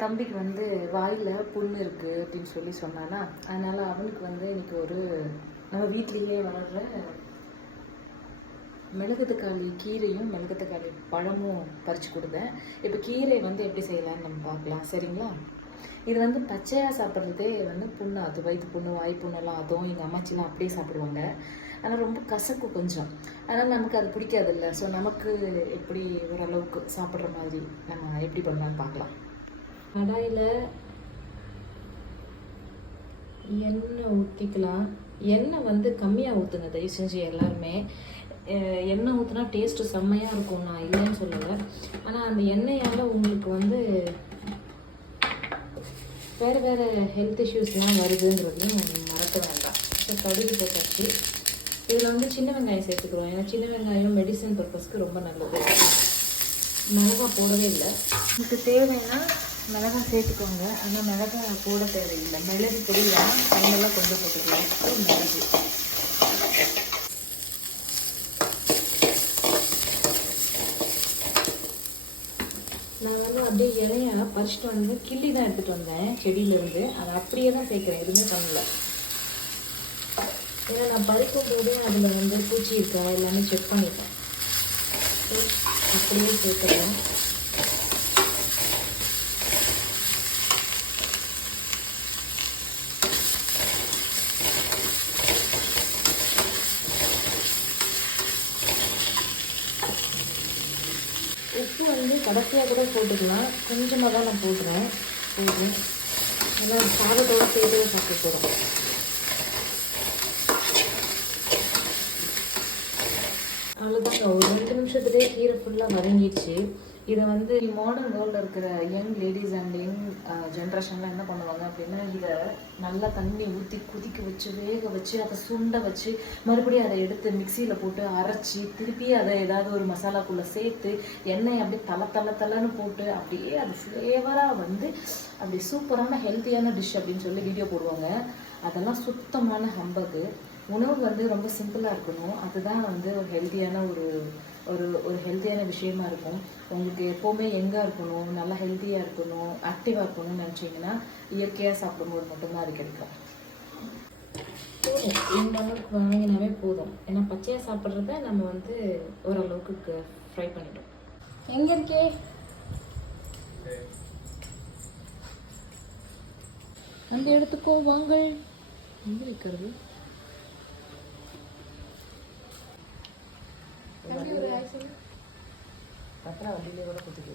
என் தம்பிக்கு வந்து வாயில் புண்ணு இருக்குது அப்படின்னு சொல்லி சொன்னானா. அதனால் அவனுக்கு வந்து இன்னைக்கு ஒரு நம்ம வீட்லேயே வளர்கிற மிளகுத்தக்காளி கீரையும் மிளகுத்தக்காளி பழமும் பறித்து கொடுத்தேன். இப்போ கீரை வந்து எப்படி செய்யலான்னு நம்ம பார்க்கலாம். சரிங்களா? இது வந்து பச்சையாக சாப்பிட்றதே வந்து புண்ணு அது வயிற்று புண்ணு வாய் புண்ணெல்லாம் அதுவும் எங்கள் அம்மாச்சிலாம் அப்படியே சாப்பிடுவாங்க. ஆனால் ரொம்ப கசக்கு கொஞ்சம். அதனால் நமக்கு அது பிடிக்காதில்ல. ஸோ நமக்கு எப்படி ஓரளவுக்கு சாப்பிட்ற மாதிரி நம்ம எப்படி பண்ணலாம்னு பார்க்கலாம். கடாயில் எண்ணெய் ஊற்றிக்கலாம் எண்ணெய் வந்து கம்மியாக ஊற்றுங்க தயவு செஞ்சு எல்லாருமே. எண்ணெய் ஊற்றினா டேஸ்ட்டு செம்மையாக இருக்கும். நான் இல்லைன்னு சொல்லலை. ஆனால் அந்த எண்ணெயால் உங்களுக்கு வந்து வேறு வேறு ஹெல்த் இஷ்யூஸ்லாம் வருதுன்றதையும் மறக்க வேண்டாம். ஸோ கடுகு போட்டாச்சு. இதில் வந்து சின்ன வெங்காயம் சேர்த்துக்கிறோம். ஏன்னா சின்ன வெங்காயம் மெடிசன் பர்பஸ்க்கு ரொம்ப நல்லது. மிளகா போடவே இல்லை. இதுக்கு தேவைன்னா மிளகா சேர்த்துக்கோங்க. ஆனால் மிளகா போட தேவையில்லை. மிளகு பொடியெல்லாம் கையெல்லாம் கொண்டு போட்டுக்கலாம். மிளகு. நான் வந்து அப்படியே இலையா பறிச்சுட்டு வந்து கிள்ளி தான் எடுத்துகிட்டு வந்தேன் செடியிலேருந்து அதை அப்படியே தான் சேர்க்குறேன். எதுவுமே பண்ணல. ஏன்னா நான் பறிக்கும் போதே அதில் வந்து பூச்சி இருக்கா? எல்லாமே செக் பண்ணிட்டேன். அப்படியே சேர்க்குறேன். உப்பு வந்து கடைசியாக கூட போட்டுக்கலாம். கொஞ்சமாக தான் நான் போடுறேன். போடுறேன். ஏன்னா சாதத்தோடு சேர்த்து சாப்பிட்டு போகிறோம் அவ்வளோதாங்க ஒரு ரெண்டு நிமிஷத்துலேயே கீரை ஃபுல்லாக வதங்கிடுச்சு. இதை வந்து மாடர்ன் வேர்ல்டில் இருக்கிற யங் லேடிஸ் அண்ட் யங் ஜென்ரேஷன்லாம் என்ன பண்ணுவாங்க அப்படின்னா இதை நல்லா தண்ணி ஊற்றி கொதிக்க வச்சு வேக வச்சு அதை சுண்ட வச்சு மறுபடியும் அதை எடுத்து மிக்சியில் போட்டு அரைச்சி திருப்பி அதை ஏதாவது ஒரு மசாலாக்குள்ளே சேர்த்து எண்ணெய் அப்படியே தலை தலை தலைன்னு போட்டு அப்படியே அது ஃப்ளேவராக வந்து அப்படி சூப்பரான ஹெல்த்தியான டிஷ் அப்படின்னு சொல்லி வீடியோ போடுவாங்க. அதெல்லாம் சுத்தமான ஹம்பகு உணவு வந்து ரொம்ப சிம்பிளாக இருக்கணும். அதுதான் வந்து ஒரு ஹெல்த்தியான ஒரு ஒரு ஒரு ஹெல்த்தியான விஷயமா இருக்கும். உங்களுக்கு எப்போவுமே எங்கே இருக்கணும் நல்லா ஹெல்த்தியாக இருக்கணும் ஆக்டிவாக இருக்கணும்னு நினச்சிங்கன்னா இயற்கையாக சாப்பிடும்போது மட்டும்தான் அது கிடைக்கும். இந்த அளவுக்கு வாங்கினாவே போதும். ஏன்னா பச்சையாக சாப்பிட்றத நம்ம வந்து ஓரளவுக்கு ஃப்ரை பண்ணிட்டோம். எங்கே இருக்கே? அந்த இடத்துக்கோ வாங்கள். எங்கே இருக்கிறது? பத்திரம் வண்டியிலே கூட கொடுத்துட்டு